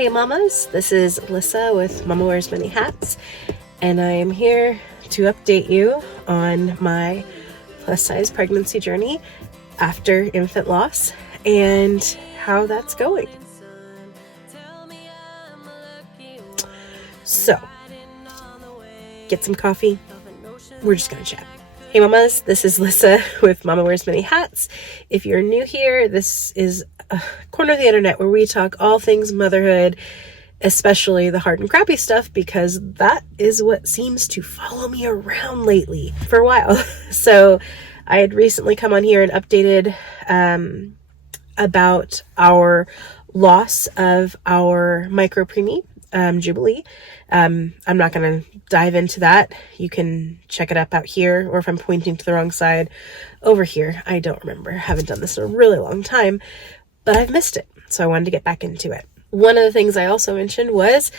Hey mamas, this is Lyssah with Mama Wears Many Hats, and I am here to update you on my plus size pregnancy journey after infant loss and how that's going. So, get some coffee, we're just gonna chat. Hey mamas, this is Lyssah with Mama Wears Many Hats. If you're new here, this is a corner of the internet where we talk all things motherhood, especially the hard and crappy stuff, because that is what seems to follow me around lately for a while. So I had recently come on here and updated about our loss of our micro preemie, Jubilee. I'm not going to dive into that. You can check it up out here, or if I'm pointing to the wrong side, over here. I don't remember. I haven't done this in a really long time, but I've missed it. So I wanted to get back into it. One of the things I also mentioned was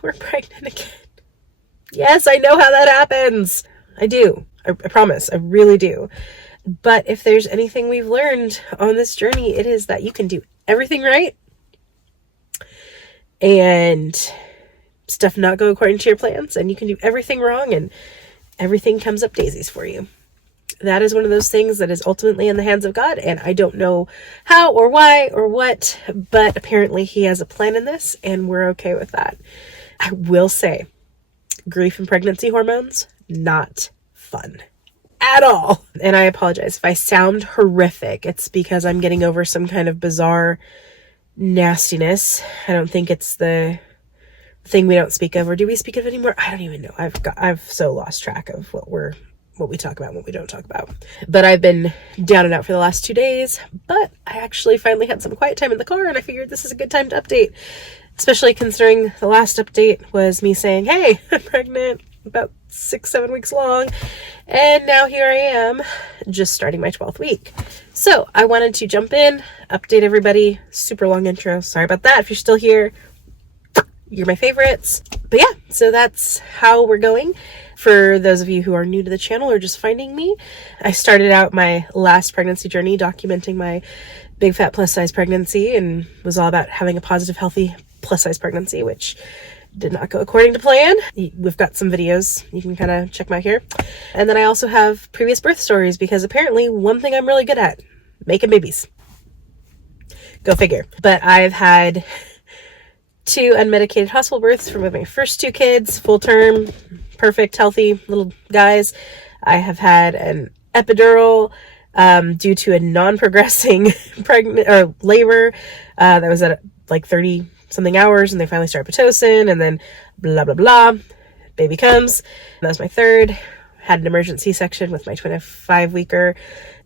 we're pregnant again. Yes, I know how that happens. I do. I promise. I really do. But if there's anything we've learned on this journey, it is that you can do everything right and stuff not go according to your plans, and you can do everything wrong and everything comes up daisies for you. That is one of those things that is ultimately in the hands of God, and I don't know how or why or what, but apparently he has a plan in this and we're okay with that. I will say, grief and pregnancy hormones, not fun at all. And I apologize if I sound horrific. It's because I'm getting over some kind of bizarre nastiness. I don't think it's the thing we don't speak of, or do we speak of it anymore? I don't even know. I've so lost track of what we talk about and what we don't talk about. But I've been down and out for the last 2 days, but I actually finally had some quiet time in the car, and I figured this is a good time to update, especially considering the last update was me saying, hey, I'm pregnant, about 6-7 weeks long, and now here I am just starting my 12th week. So I wanted to jump in, update everybody. Super long intro, sorry about that. If you're still here, you're my favorites. But yeah, so that's how we're going. For those of you who are new to the channel or just finding me, I started out my last pregnancy journey documenting my big fat plus size pregnancy, and was all about having a positive, healthy plus size pregnancy, which did not go according to plan. We've got some videos. You can kind of check them out here. And then I also have previous birth stories, because apparently one thing I'm really good at, making babies. Go figure. But I've had 2 unmedicated hospital births for my first 2 kids, full term, perfect, healthy little guys. I have had an epidural due to a non-progressing pregnant or labor that was at like 30 something hours, and they finally start Pitocin, and then blah blah blah, baby comes. That was my 3rd. Had an emergency section with my 25-weeker,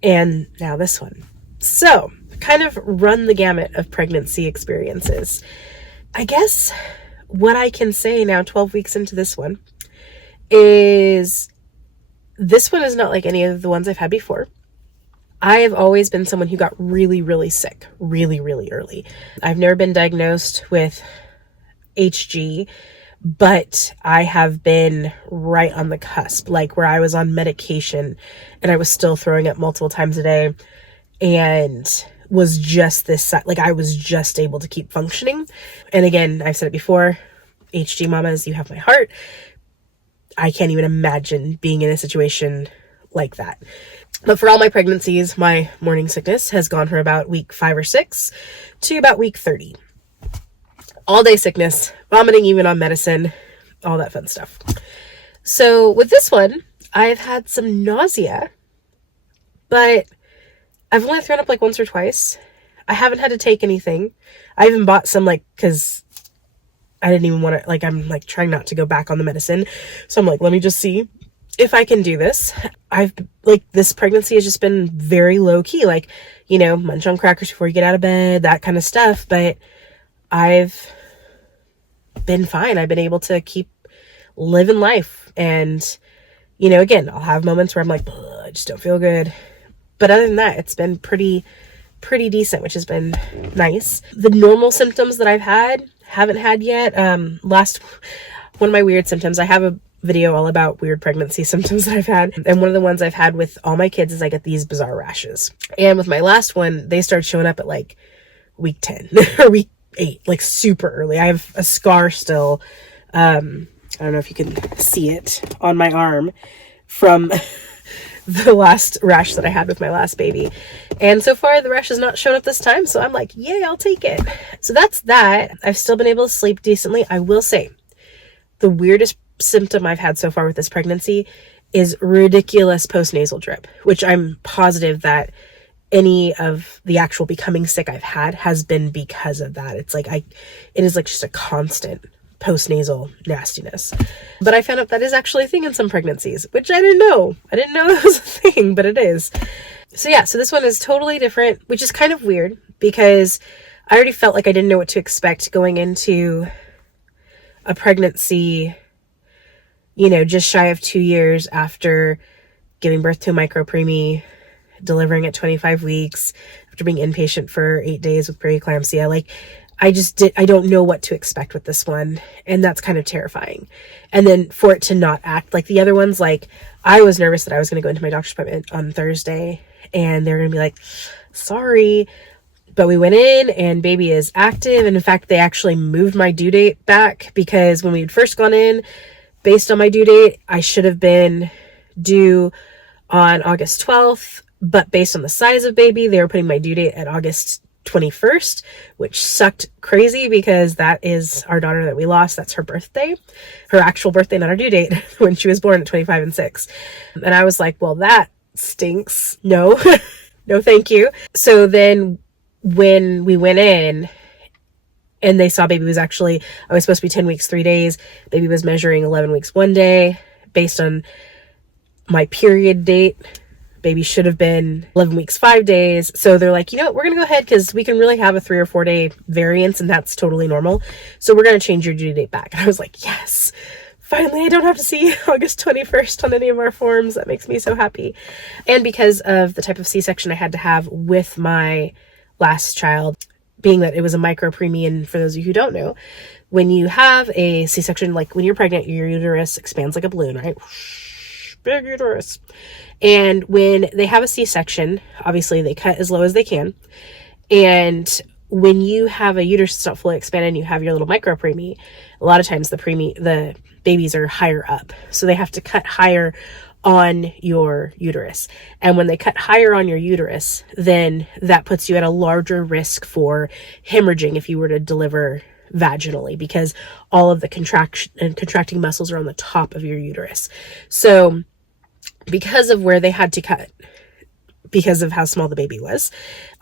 and now this one. So kind of run the gamut of pregnancy experiences. I guess what I can say now, 12 weeks into this one, is this one is not like any of the ones I've had before. I have always been someone who got really, really sick really, really early. I've never been diagnosed with HG, but I have been right on the cusp, like where I was on medication and I was still throwing up multiple times a day, and was just this, like I was just able to keep functioning. And again, I've said it before, HG mamas, you have my heart. I can't even imagine being in a situation like that. But for all my pregnancies, my morning sickness has gone from about week 5 or 6 to about week 30. All day sickness, vomiting even on medicine, all that fun stuff. So with this one, I've had some nausea, but I've only thrown up like once or twice. I haven't had to take anything. I even bought some, like, because I didn't even want to, like, I'm like trying not to go back on the medicine. So I'm like, let me just see if I can do this. I've like, this pregnancy has just been very low key, like, you know, munch on crackers before you get out of bed, that kind of stuff. But I've been fine. I've been able to keep living life. And, you know, again, I'll have moments where I'm like, I just don't feel good. But other than that, it's been pretty decent, which has been nice. The normal symptoms that I've haven't had yet. One of my weird symptoms, I have a video all about weird pregnancy symptoms that I've had. And one of the ones I've had with all my kids is I get these bizarre rashes. And with my last one, they started showing up at like week 10 or week 8, like super early. I have a scar still. I don't know if you can see it on my arm from the last rash that I had with my last baby. And so far the rash has not shown up this time. So I'm like, yay, I'll take it. So that's that. I've still been able to sleep decently. I will say the weirdest symptom I've had so far with this pregnancy is ridiculous postnasal drip, which I'm positive that any of the actual becoming sick I've had has been because of that. It's like it is like just a constant postnasal nastiness. But I found out that is actually a thing in some pregnancies, which I didn't know. I didn't know it was a thing, but it is. So yeah, so this one is totally different, which is kind of weird because I already felt like I didn't know what to expect going into a pregnancy, you know, just shy of 2 years after giving birth to a micro preemie, delivering at 25 weeks, after being inpatient for 8 days with preeclampsia. Like, I don't know what to expect with this one. And that's kind of terrifying. And then for it to not act like the other ones, like I was nervous that I was going to go into my doctor's appointment on Thursday and they're going to be like, sorry, but we went in and baby is active. And in fact, they actually moved my due date back because when we had first gone in, based on my due date, I should have been due on August 12th, but based on the size of baby, they were putting my due date at August 21st, which sucked crazy because that is our daughter that we lost. That's her birthday, her actual birthday, not our due date, when she was born at 25 and 6. And I was like, well, that stinks. No, no, thank you. So then when we went in and they saw baby was actually, I was supposed to be 10 weeks, 3 days. Baby was measuring 11 weeks, 1 day based on my period date. Baby should have been 11 weeks, 5 days. So they're like, you know what, we're going to go ahead because we can really have a 3 or 4 day variance and that's totally normal. So we're going to change your due date back. And I was like, yes, finally, I don't have to see August 21st on any of our forms. That makes me so happy. And because of the type of C-section I had to have with my last child, being that it was a micro preemie, and for those of you who don't know, when you have a C-section, like when you're pregnant, your uterus expands like a balloon, right? Big uterus. And when they have a C-section, obviously they cut as low as they can. And when you have a uterus that's not fully expanded and you have your little micro preemie, a lot of times the babies are higher up. So they have to cut higher on your uterus. And when they cut higher on your uterus, then that puts you at a larger risk for hemorrhaging if you were to deliver vaginally, because all of the contracting muscles are on the top of your uterus. So because of where they had to cut, because of how small the baby was,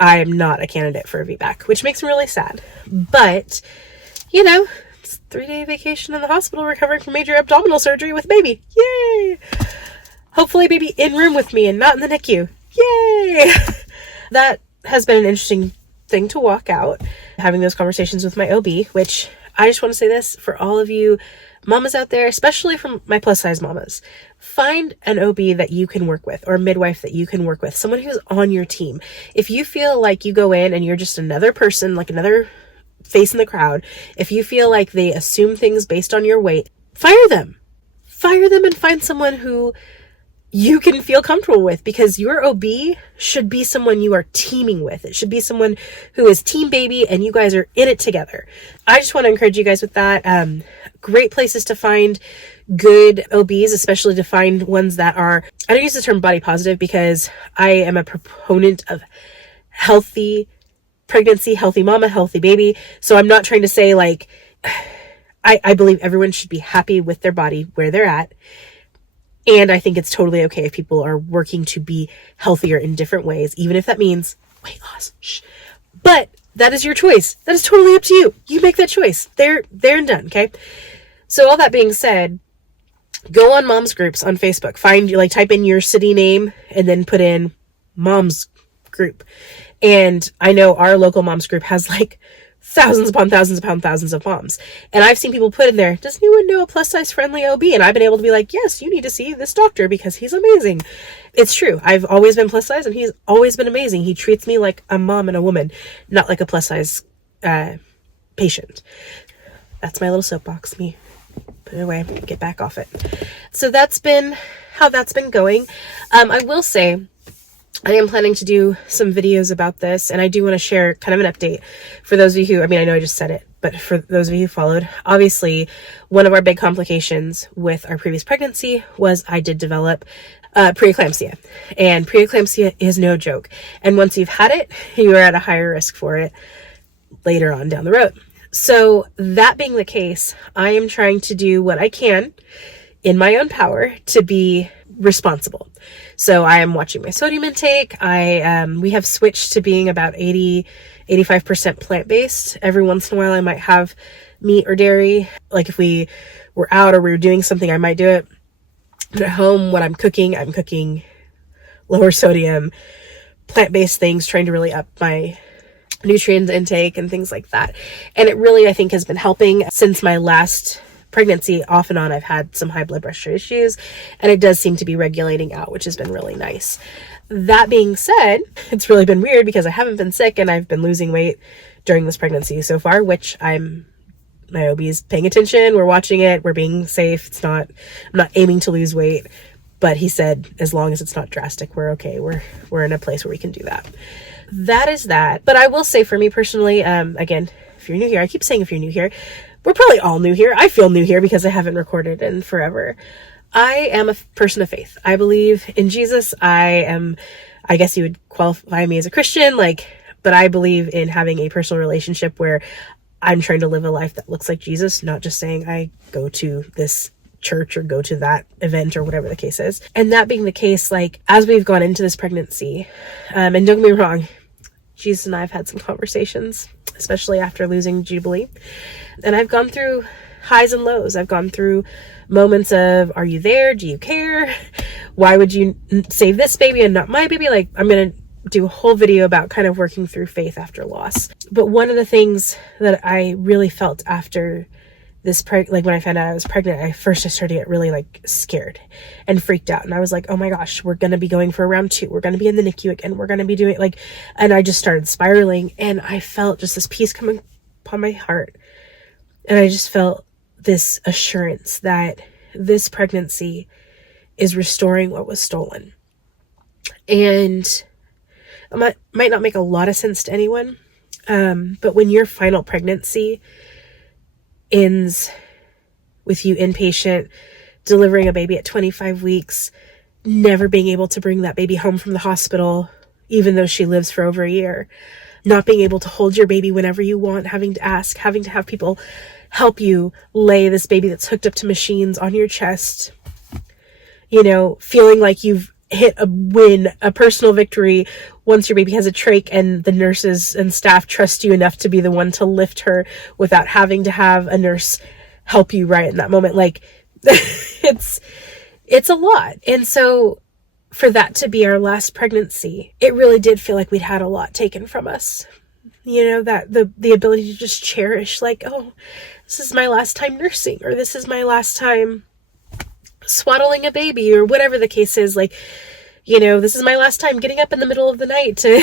I am not a candidate for a VBAC, which makes me really sad. But, you know, it's a 3-day vacation in the hospital recovering from major abdominal surgery with baby. Yay! Hopefully baby in room with me and not in the NICU. Yay! That has been an interesting thing to walk out, having those conversations with my OB, which I just want to say this for all of you mamas out there, especially from my plus size mamas, find an OB that you can work with or a midwife that you can work with, someone who's on your team. If you feel like you go in and you're just another person, like another face in the crowd, if you feel like they assume things based on your weight, fire them and find someone who you can feel comfortable with, because your OB should be someone you are teaming with. It should be someone who is team baby and you guys are in it together. I just want to encourage you guys with that. Great places to find good OBs, especially to find ones that are, I don't use the term body positive because I am a proponent of healthy pregnancy, healthy mama, healthy baby. So I'm not trying to say like, I believe everyone should be happy with their body where they're at. And I think it's totally okay if people are working to be healthier in different ways, even if that means weight loss. Shh. But that is your choice. That is totally up to you. You make that choice. There and done. Okay. So all that being said, go on mom's groups on Facebook. Type in your city name and then put in mom's group. And I know our local mom's group has like thousands upon thousands upon thousands of moms. And I've seen people put in there, does anyone know a plus size friendly OB? And I've been able to be like, yes, you need to see this doctor because he's amazing. It's true. I've always been plus size and he's always been amazing. He treats me like a mom and a woman, not like a plus size patient. That's my little soapbox. Me put it away, get back off it. So that's been how that's been going. I will say I am planning to do some videos about this, and I do want to share kind of an update for those of you who, I mean, I know I just said it, but for those of you who followed, obviously one of our big complications with our previous pregnancy was I did develop preeclampsia, and preeclampsia is no joke. And once you've had it, you are at a higher risk for it later on down the road. So that being the case, I am trying to do what I can in my own power to be responsible. So I am watching my sodium intake. We have switched to being about 85% plant-based. Every once in a while I might have meat or dairy. Like if we were out or we were doing something, I might do it. But at home, when I'm cooking lower sodium, plant-based things, trying to really up my nutrient intake and things like that. And it really, I think, has been helping. Since my last pregnancy, off and on, I've had some high blood pressure issues, and it does seem to be regulating out, which has been really nice. That being said, it's really been weird because I haven't been sick and I've been losing weight during this pregnancy so far, which my OB is paying attention. We're watching it. We're being safe. I'm not aiming to lose weight, but he said, as long as it's not drastic, we're okay. We're in a place where we can do that. That is that. But I will say, for me personally, again, if you're new here, I keep saying if you're new here, we're probably all new here. I feel new here because I haven't recorded in forever. I am a person of faith. I believe in Jesus. I guess you would qualify me as a Christian, but I believe in having a personal relationship where I'm trying to live a life that looks like Jesus, not just saying I go to this church or go to that event or whatever the case is. And that being the case, as we've gone into this pregnancy, and don't get me wrong, Jesus and I have had some conversations, especially after losing Jubilee. And I've gone through highs and lows. I've gone through moments of, are you there? Do you care? Why would you save this baby and not my baby? I'm going to do a whole video about kind of working through faith after loss. But one of the things that I really felt after this, when I found out I was pregnant, I started to get really scared and freaked out. And I was like, oh my gosh, we're going to be going for round 2. We're going to be in the NICU again. We're going to be doing and I just started spiraling, and I felt just this peace coming upon my heart. And I just felt this assurance that this pregnancy is restoring what was stolen. And it might not make a lot of sense to anyone. But when your final pregnancy ends with you inpatient, delivering a baby at 25 weeks, never being able to bring that baby home from the hospital, even though she lives for over a year, not being able to hold your baby whenever you want, having to ask, having to have people help you lay this baby that's hooked up to machines on your chest, feeling like you've hit a win, a personal victory once your baby has a trach and the nurses and staff trust you enough to be the one to lift her without having to have a nurse help you right in that moment. It's a lot. And so for that to be our last pregnancy, it really did feel like we'd had a lot taken from us. That the ability to just cherish, oh, this is my last time nursing, or this is my last time swaddling a baby, or whatever the case is. This is my last time getting up in the middle of the night to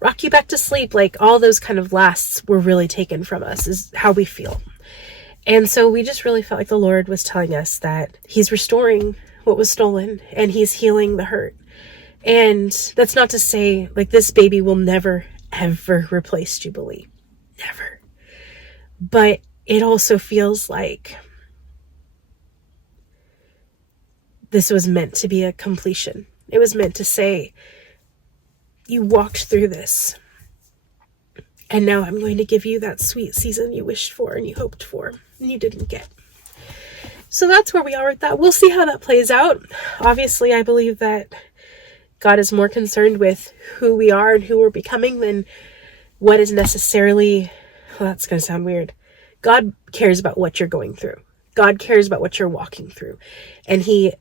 rock you back to sleep. All those kind of lasts were really taken from us, is how we feel. And so we just really felt like the Lord was telling us that he's restoring what was stolen and he's healing the hurt. And that's not to say this baby will never, ever replace Jubilee. Never. But it also feels like this was meant to be a completion. It was meant to say, you walked through this, and now I'm going to give you that sweet season you wished for and you hoped for and you didn't get. So that's where we are with that. We'll see how that plays out. Obviously, I believe that God is more concerned with who we are and who we're becoming than what is necessarily, well, that's going to sound weird. God cares about what you're going through. God cares about what you're walking through. And he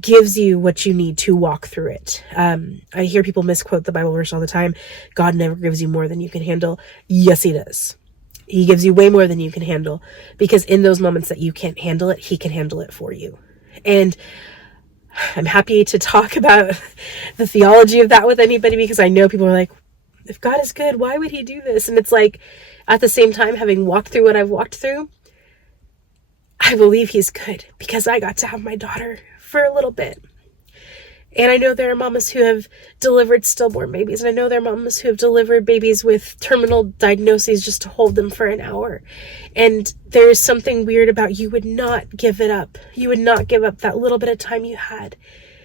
gives you what you need to walk through it. I hear people misquote the Bible verse all the time. God never gives you more than you can handle. Yes, he does. He gives you way more than you can handle, because in those moments that you can't handle it, he can handle it for you. And I'm happy to talk about the theology of that with anybody, because I know people are like, if God is good, why would he do this? And it's at the same time, having walked through what I've walked through, I believe he's good because I got to have my daughter for a little bit. And I know there are mamas who have delivered stillborn babies. And I know there are mamas who have delivered babies with terminal diagnoses just to hold them for an hour. And there is something weird about you would not give it up. You would not give up that little bit of time you had.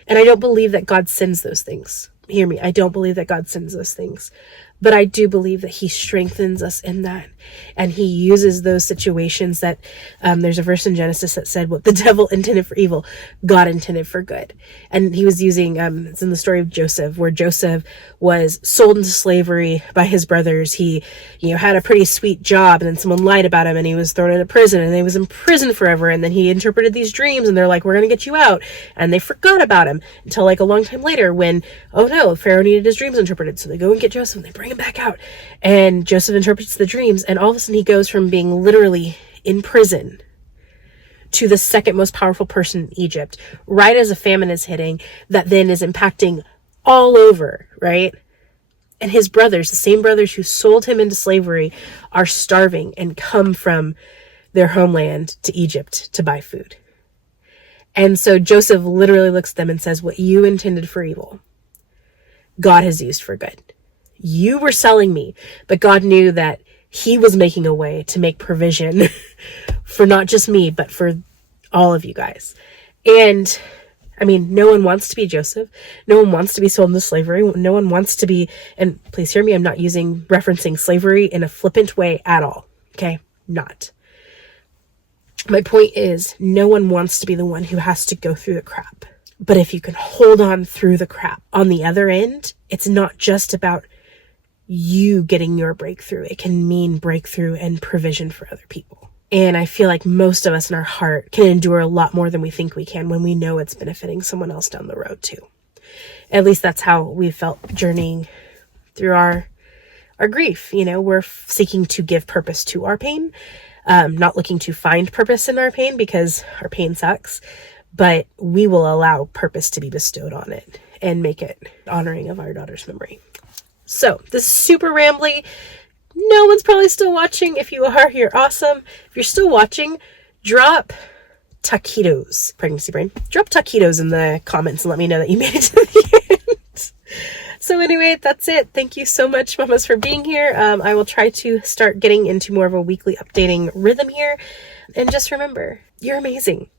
And I don't believe that God sends those things. Hear me. I don't believe that God sends those things. But I do believe that he strengthens us in that. And he uses those situations that, there's a verse in Genesis that said, what the devil intended for evil, God intended for good. And he was using, it's in the story of Joseph, where Joseph was sold into slavery by his brothers. He, had a pretty sweet job, and then someone lied about him, and he was thrown into prison, and he was in prison forever. And then he interpreted these dreams, and they're like, we're going to get you out. And they forgot about him until like a long time later when, oh no, Pharaoh needed his dreams interpreted. So they go and get Joseph, and they bring him back out. And Joseph interprets the dreams, and all of a sudden he goes from being literally in prison to the second most powerful person in Egypt, right as a famine is hitting, that then is impacting all over, right? And his brothers, the same brothers who sold him into slavery, are starving and come from their homeland to Egypt to buy food. And so Joseph literally looks at them and says, what you intended for evil, God has used for good. You were selling me, but God knew that he was making a way to make provision for not just me, but for all of you guys. And I mean, no one wants to be Joseph. No one wants to be sold into slavery. No one wants to be, and please hear me, I'm not referencing slavery in a flippant way at all. Okay? Not. My point is, no one wants to be the one who has to go through the crap. But if you can hold on through the crap on the other end, it's not just about you getting your breakthrough. It can mean breakthrough and provision for other people. And I feel like most of us in our heart can endure a lot more than we think we can when we know it's benefiting someone else down the road too. At least that's how we felt journeying through our grief. We're seeking to give purpose to our pain, not looking to find purpose in our pain because our pain sucks, but we will allow purpose to be bestowed on it and make it honoring of our daughter's memory. So this is super rambly. No one's probably still watching. If you are, you're awesome. If you're still watching, drop taquitos. Pregnancy brain. Drop taquitos in the comments and let me know that you made it to the end. So anyway, that's it. Thank you so much, mamas, for being here. I will try to start getting into more of a weekly updating rhythm here. And just remember, you're amazing.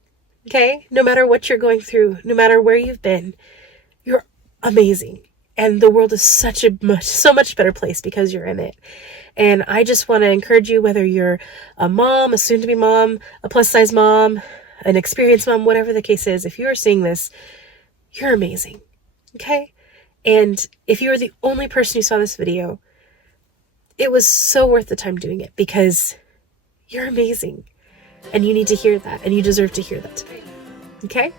Okay? No matter what you're going through, no matter where you've been, you're amazing. And the world is so much better place because you're in it. And I just want to encourage you, whether you're a mom, a soon-to-be mom, a plus-size mom, an experienced mom, whatever the case is, if you are seeing this, you're amazing. Okay? And if you are the only person who saw this video, it was so worth the time doing it because you're amazing. And you need to hear that. And you deserve to hear that today. Okay?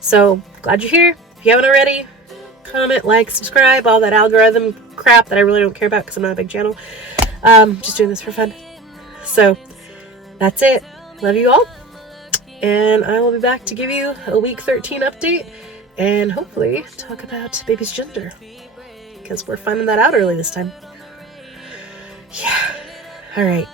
So, glad you're here. If you haven't already, comment, like, subscribe, all that algorithm crap that I really don't care about because I'm not a big channel. Just doing this for fun. So, that's it. Love you all. And I will be back to give you a week 13 update and hopefully talk about baby's gender because we're finding that out early this time. Yeah. All right.